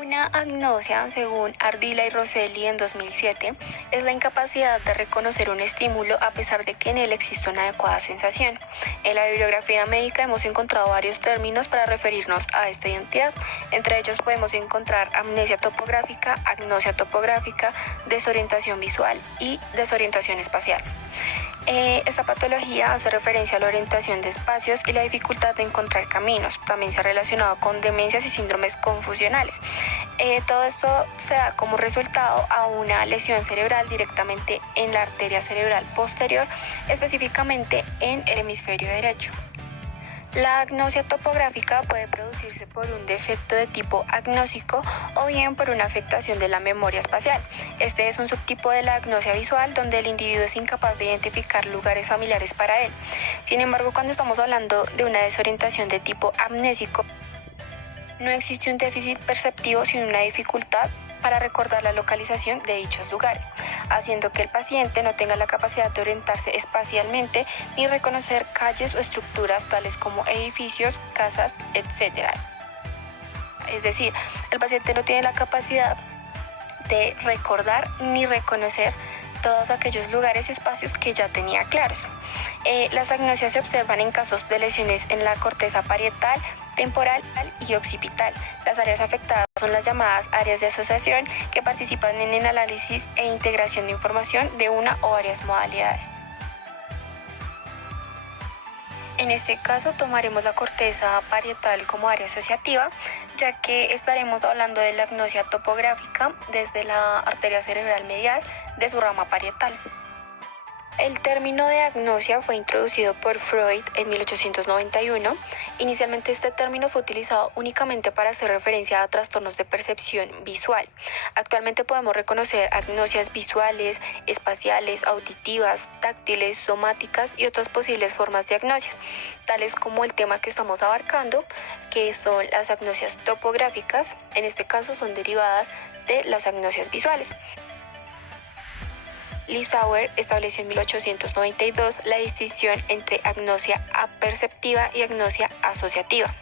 Una agnosia, según Ardila y Rosselli en 2007, es la incapacidad de reconocer un estímulo a pesar de que en él existe una adecuada sensación. En la bibliografía médica hemos encontrado varios términos para referirnos a esta identidad. Entre ellos podemos encontrar amnesia topográfica, agnosia topográfica, desorientación visual y desorientación espacial. Esta patología hace referencia a la orientación de espacios y la dificultad de encontrar caminos. También se ha relacionado con demencias y síndromes confusionales. Todo esto se da como resultado a una lesión cerebral directamente en la arteria cerebral posterior, específicamente en el hemisferio derecho. La agnosia topográfica puede producirse por un defecto de tipo agnósico o bien por una afectación de la memoria espacial. Este es un subtipo de la agnosia visual donde el individuo es incapaz de identificar lugares familiares para él. Sin embargo, cuando estamos hablando de una desorientación de tipo amnésico, no existe un déficit perceptivo sino una dificultad para recordar la localización de dichos lugares, haciendo que el paciente no tenga la capacidad de orientarse espacialmente ni reconocer calles o estructuras tales como edificios, casas, etc. Es decir, el paciente no tiene la capacidad de recordar ni reconocer todos aquellos lugares y espacios que ya tenía claros. Las agnosias se observan en casos de lesiones en la corteza parietal, temporal y occipital. Las áreas afectadas son las llamadas áreas de asociación que participan en el análisis e integración de información de una o varias modalidades. En este caso tomaremos la corteza parietal como área asociativa, ya que estaremos hablando de la agnosia topográfica desde la arteria cerebral medial de su rama parietal. El término de agnosia fue introducido por Freud en 1891. Inicialmente este término fue utilizado únicamente para hacer referencia a trastornos de percepción visual. Actualmente podemos reconocer agnosias visuales, espaciales, auditivas, táctiles, somáticas y otras posibles formas de agnosia, tales como el tema que estamos abarcando, que son las agnosias topográficas. En este caso son derivadas de las agnosias visuales. Lissauer estableció en 1892 la distinción entre agnosia aperceptiva y agnosia asociativa.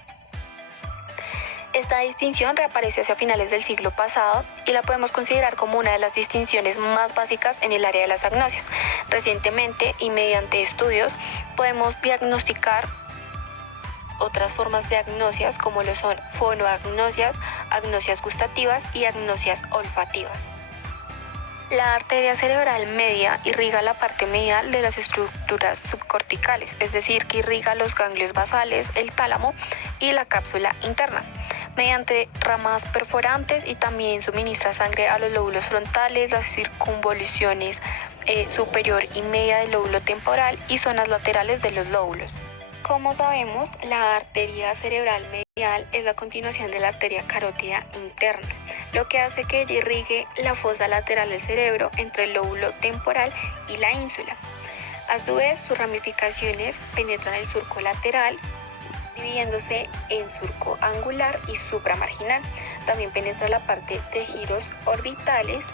Esta distinción reaparece hacia finales del siglo pasado y la podemos considerar como una de las distinciones más básicas en el área de las agnosias. Recientemente y mediante estudios podemos diagnosticar otras formas de agnosias como lo son fonoagnosias, agnosias gustativas y agnosias olfativas. La arteria cerebral media irriga la parte medial de las estructuras subcorticales, es decir, que irriga los ganglios basales, el tálamo y la cápsula interna, mediante ramas perforantes, y también suministra sangre a los lóbulos frontales, las circunvoluciones superior y media del lóbulo temporal y zonas laterales de los lóbulos. Como sabemos, la arteria cerebral medial es la continuación de la arteria carótida interna, lo que hace que ella irrigue la fosa lateral del cerebro entre el lóbulo temporal y la ínsula. A su vez, sus ramificaciones penetran el surco lateral, dividiéndose en surco angular y supramarginal. También penetra la parte de giros orbitales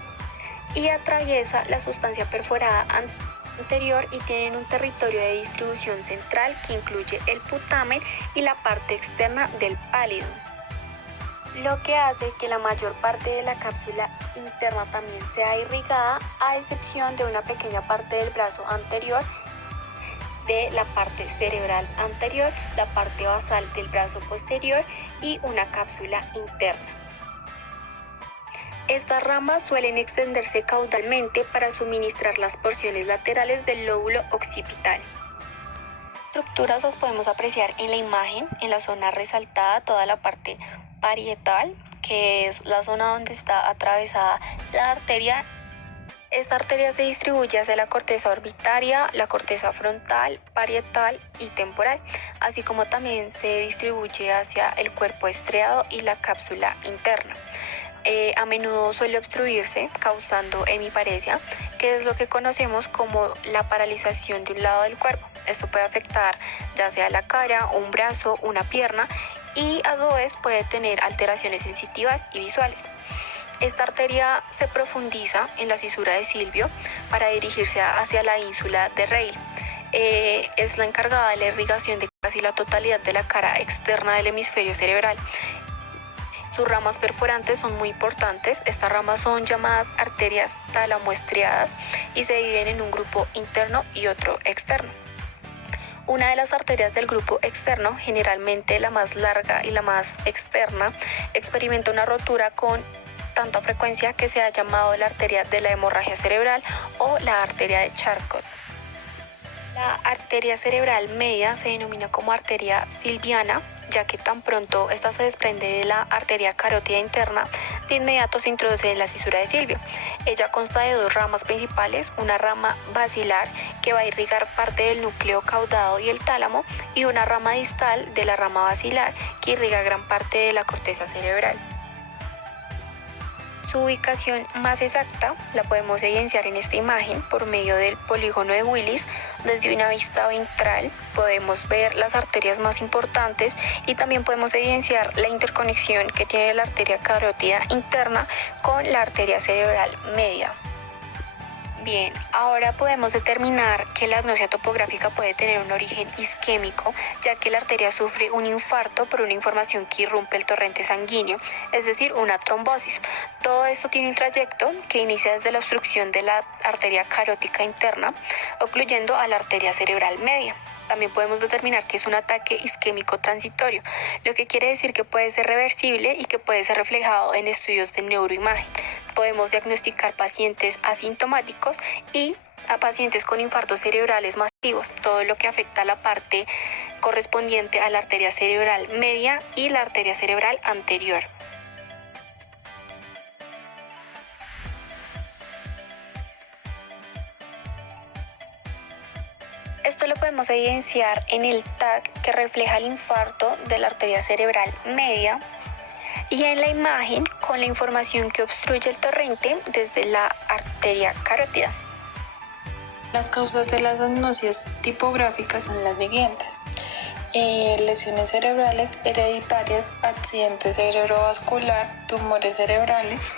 y atraviesa la sustancia perforada anterior y tienen un territorio de distribución central que incluye el putamen y la parte externa del pálido, lo que hace que la mayor parte de la cápsula interna también sea irrigada, a excepción de una pequeña parte del brazo anterior, de la parte cerebral anterior, la parte basal del brazo posterior y una cápsula interna. Estas ramas suelen extenderse caudalmente para suministrar las porciones laterales del lóbulo occipital. Estructuras las podemos apreciar en la imagen, en la zona resaltada, toda la parte parietal, que es la zona donde está atravesada la arteria. Esta arteria se distribuye hacia la corteza orbitaria, la corteza frontal, parietal y temporal, así como también se distribuye hacia el cuerpo estriado y la cápsula interna. A menudo suele obstruirse, causando hemiparesia, que es lo que conocemos como la paralización de un lado del cuerpo. Esto puede afectar ya sea la cara, un brazo, una pierna, y a su vez puede tener alteraciones sensitivas y visuales. Esta arteria se profundiza en la cisura de Silvio para dirigirse hacia la ínsula de Rayleigh. Es la encargada de la irrigación de casi la totalidad de la cara externa del hemisferio cerebral. Sus ramas perforantes son muy importantes. Estas ramas son llamadas arterias talamoestriadas y se dividen en un grupo interno y otro externo. Una de las arterias del grupo externo, generalmente la más larga y la más externa, experimenta una rotura con tanta frecuencia que se ha llamado la arteria de la hemorragia cerebral o la arteria de Charcot. La arteria cerebral media se denomina como arteria silviana, ya que tan pronto esta se desprende de la arteria carótida interna, de inmediato se introduce en la cisura de Silvio. Ella consta de dos ramas principales, una rama basilar que va a irrigar parte del núcleo caudado y el tálamo, y una rama distal de la rama basilar que irriga gran parte de la corteza cerebral. Su ubicación más exacta la podemos evidenciar en esta imagen por medio del polígono de Willis. Desde una vista ventral podemos ver las arterias más importantes y también podemos evidenciar la interconexión que tiene la arteria carótida interna con la arteria cerebral media. Bien, ahora podemos determinar que la agnosia topográfica puede tener un origen isquémico, ya que la arteria sufre un infarto por una información que irrumpe el torrente sanguíneo, es decir, una trombosis. Todo esto tiene un trayecto que inicia desde la obstrucción de la arteria carótica interna, ocluyendo a la arteria cerebral media. También podemos determinar que es un ataque isquémico transitorio, lo que quiere decir que puede ser reversible y que puede ser reflejado en estudios de neuroimagen. Podemos diagnosticar pacientes asintomáticos y a pacientes con infartos cerebrales masivos, todo lo que afecta a la parte correspondiente a la arteria cerebral media y la arteria cerebral anterior. Esto lo podemos evidenciar en el TAC que refleja el infarto de la arteria cerebral media y en la imagen con la información que obstruye el torrente desde la arteria carótida. Las causas de las agnosias tipográficas son las siguientes: lesiones cerebrales hereditarias, accidente cerebrovascular, tumores cerebrales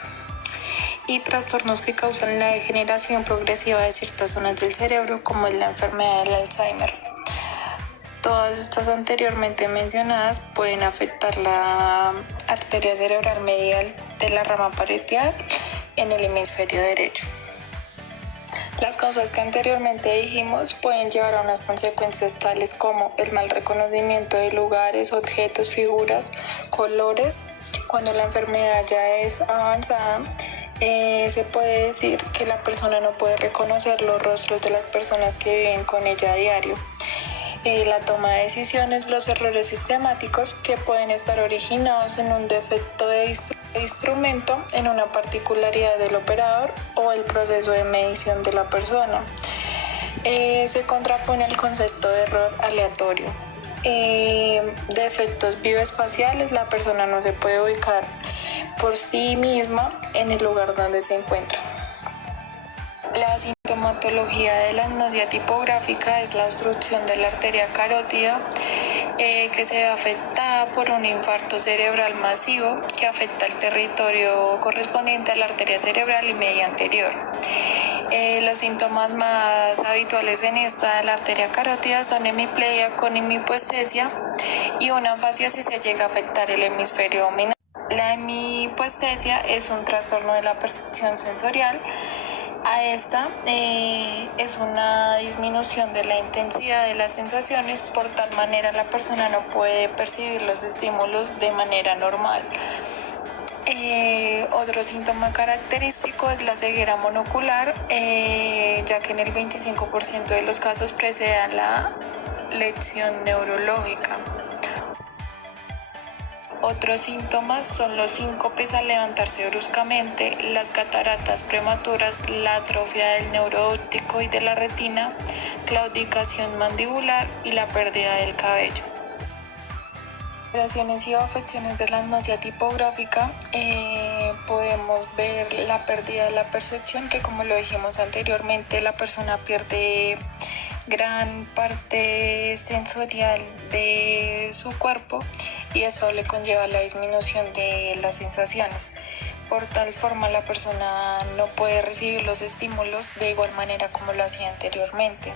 y trastornos que causan la degeneración progresiva de ciertas zonas del cerebro, como es la enfermedad del Alzheimer. Todas estas anteriormente mencionadas pueden afectar la arteria cerebral medial de la rama parietal en el hemisferio derecho. Las causas que anteriormente dijimos pueden llevar a unas consecuencias tales como el mal reconocimiento de lugares, objetos, figuras, colores. Cuando la enfermedad ya es avanzada, se puede decir que la persona no puede reconocer los rostros de las personas que viven con ella a diario. La toma de decisiones, los errores sistemáticos que pueden estar originados en un defecto de instrumento, en una particularidad del operador o el proceso de medición de la persona. Se contrapone al concepto de error aleatorio. Defectos bioespaciales, la persona no se puede ubicar por sí misma en el lugar donde se encuentra. La sintomatología de la agnosia tipográfica es la obstrucción de la arteria carótida que se ve afectada por un infarto cerebral masivo que afecta el territorio correspondiente a la arteria cerebral y media anterior. Los síntomas más habituales en esta de la arteria carótida son hemiplegia con hemipuestesia y una afasia si se llega a afectar el hemisferio dominante. La hemipuestesia es un trastorno de la percepción sensorial. A esta es una disminución de la intensidad de las sensaciones, por tal manera la persona no puede percibir los estímulos de manera normal. Otro síntoma característico es la ceguera monocular, ya que en el 25% de los casos precede a la lesión neurológica. Otros síntomas son los síncopes al levantarse bruscamente, las cataratas prematuras, la atrofia del neurona óptico y de la retina, claudicación mandibular y la pérdida del cabello. Alteraciones y afecciones de la agnosia tipográfica, podemos ver la pérdida de la percepción, que como lo dijimos anteriormente, la persona pierde gran parte sensorial de su cuerpo y esto le conlleva la disminución de las sensaciones. Por tal forma la persona no puede recibir los estímulos de igual manera como lo hacía anteriormente.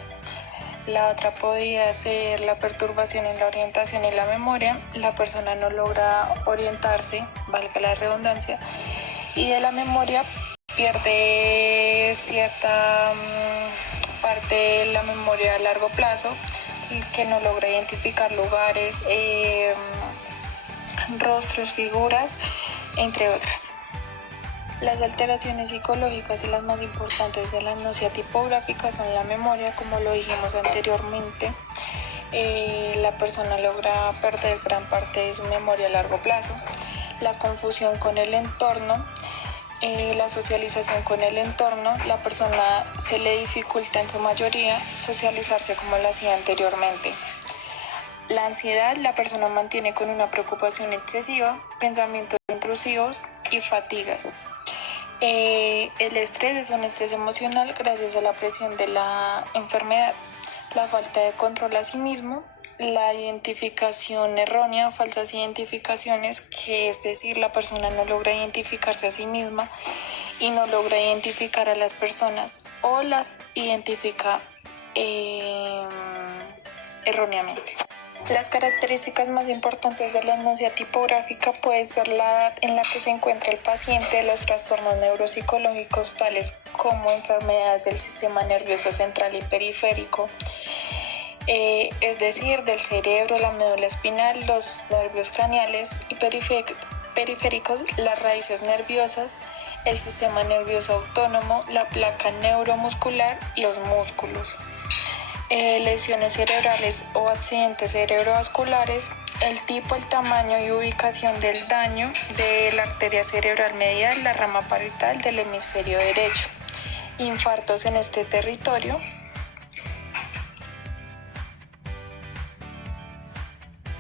La otra podía ser la perturbación en la orientación y la memoria. La persona no logra orientarse, valga la redundancia, y de la memoria pierde cierta parte de la memoria a largo plazo, que no logra identificar lugares, rostros, figuras, entre otras. Las alteraciones psicológicas y las más importantes de la agnosia tipográfica son la memoria, como lo dijimos anteriormente. La persona logra perder gran parte de su memoria a largo plazo. La confusión con el entorno, la socialización con el entorno. La persona se le dificulta en su mayoría socializarse como lo hacía anteriormente. La ansiedad, la persona mantiene con una preocupación excesiva, pensamientos intrusivos y fatigas. El estrés es un estrés emocional gracias a la presión de la enfermedad, la falta de control a sí mismo, la identificación errónea, falsas identificaciones, que es decir, la persona no logra identificarse a sí misma y no logra identificar a las personas o las identifica erróneamente. Las características más importantes de la agnosia tipográfica pueden ser la edad en la que se encuentra el paciente, los trastornos neuropsicológicos tales como enfermedades del sistema nervioso central y periférico, es decir, del cerebro, la médula espinal, los nervios craneales y periféricos, las raíces nerviosas, el sistema nervioso autónomo, la placa neuromuscular y los músculos. Lesiones cerebrales o accidentes cerebrovasculares, el tipo, el tamaño y ubicación del daño de la arteria cerebral medial, la rama parietal del hemisferio derecho, infartos en este territorio.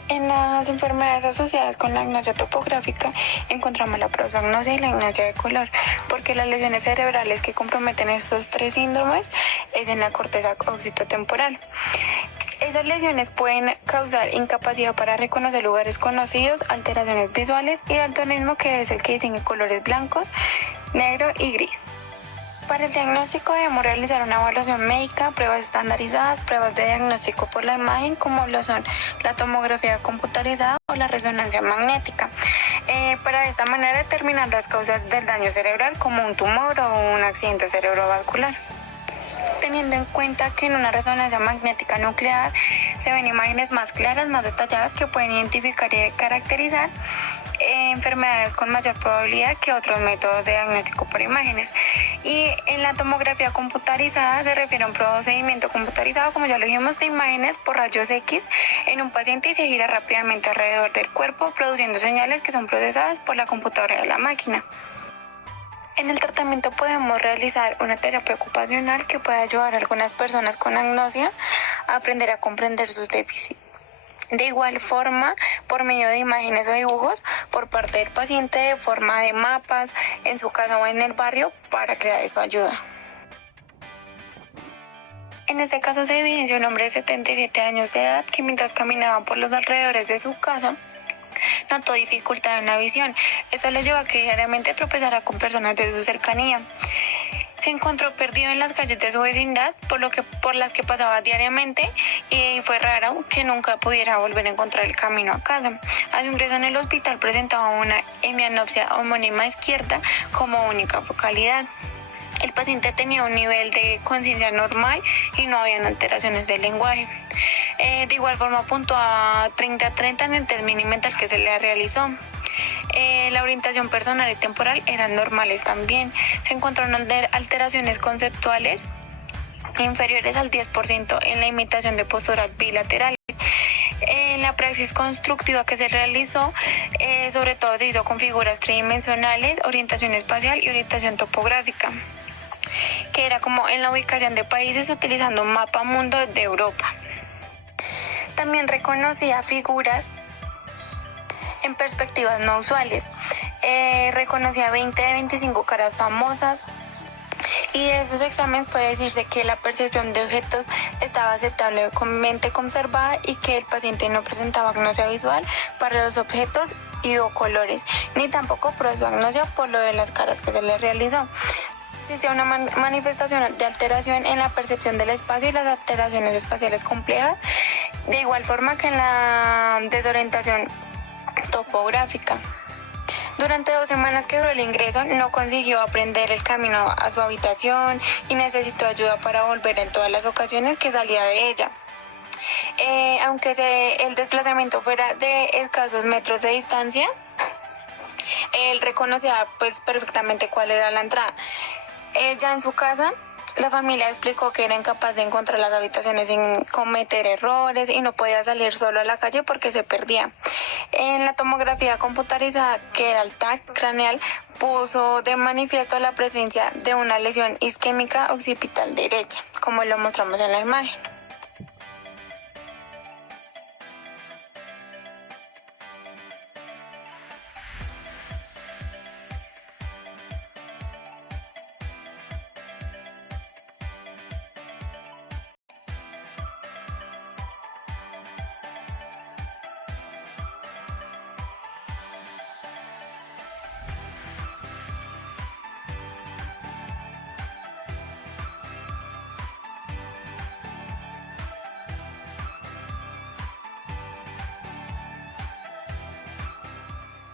En las enfermedades asociadas con la agnosia topográfica encontramos la prosagnosia y la agnosia de color, porque las lesiones cerebrales que comprometen estos tres síndromes es en la corteza occipitotemporal. Esas lesiones pueden causar incapacidad para reconocer lugares conocidos, alteraciones visuales y daltonismo, que es el que distingue colores blancos, negro y gris. Para el diagnóstico debemos realizar una evaluación médica, pruebas estandarizadas, pruebas de diagnóstico por la imagen, como lo son la tomografía computarizada o la resonancia magnética, para de esta manera determinar las causas del daño cerebral, como un tumor o un accidente cerebrovascular. Teniendo en cuenta que en una resonancia magnética nuclear se ven imágenes más claras, más detalladas, que pueden identificar y caracterizar enfermedades con mayor probabilidad que otros métodos de diagnóstico por imágenes. Y en la tomografía computarizada se refiere a un procedimiento computarizado, como ya lo dijimos, de imágenes por rayos X en un paciente, y se gira rápidamente alrededor del cuerpo, produciendo señales que son procesadas por la computadora de la máquina. En el tratamiento podemos realizar una terapia ocupacional que puede ayudar a algunas personas con agnosia a aprender a comprender sus déficits. De igual forma, por medio de imágenes o dibujos por parte del paciente, de forma de mapas en su casa o en el barrio, para que sea de su ayuda. En este caso se evidencia un hombre de 77 años de edad que, mientras caminaba por los alrededores de su casa, notó dificultad en la visión. Esto le llevó a que diariamente tropezara con personas de su cercanía. Se encontró perdido en las calles de su vecindad, por las que pasaba diariamente, y fue raro que nunca pudiera volver a encontrar el camino a casa. A su ingreso en el hospital presentaba una hemianopsia homónima izquierda como única focalidad. El paciente tenía un nivel de conciencia normal y no habían alteraciones del lenguaje. De igual forma puntuaba 30-30 en el test mini mental que se le realizó. La orientación personal y temporal eran normales también. Se encontraron alteraciones conceptuales inferiores al 10% en la imitación de posturas bilaterales. En la praxis constructiva que se realizó, sobre todo se hizo con figuras tridimensionales, orientación espacial y orientación topográfica, que era como en la ubicación de países utilizando un mapa mundo de Europa. También reconocía figuras en perspectivas no usuales. Reconocía 20 de 25 caras famosas, y de esos exámenes puede decirse que la percepción de objetos estaba aceptablemente conservada y que el paciente no presentaba agnosia visual para los objetos y o colores, ni tampoco prosagnosia por lo de las caras que se le realizó. Existe una manifestación de alteración en la percepción del espacio y las alteraciones espaciales complejas, de igual forma que en la desorientación topográfica. Durante 2 semanas que duró el ingreso, no consiguió aprender el camino a su habitación y necesitó ayuda para volver en todas las ocasiones que salía de ella. Aunque el desplazamiento fuera de escasos metros de distancia, él reconocía pues perfectamente cuál era la entrada. Ya en su casa, la familia explicó que era incapaz de encontrar las habitaciones sin cometer errores y no podía salir solo a la calle porque se perdía. En la tomografía computarizada, que era el TAC craneal, puso de manifiesto la presencia de una lesión isquémica occipital derecha, como lo mostramos en la imagen.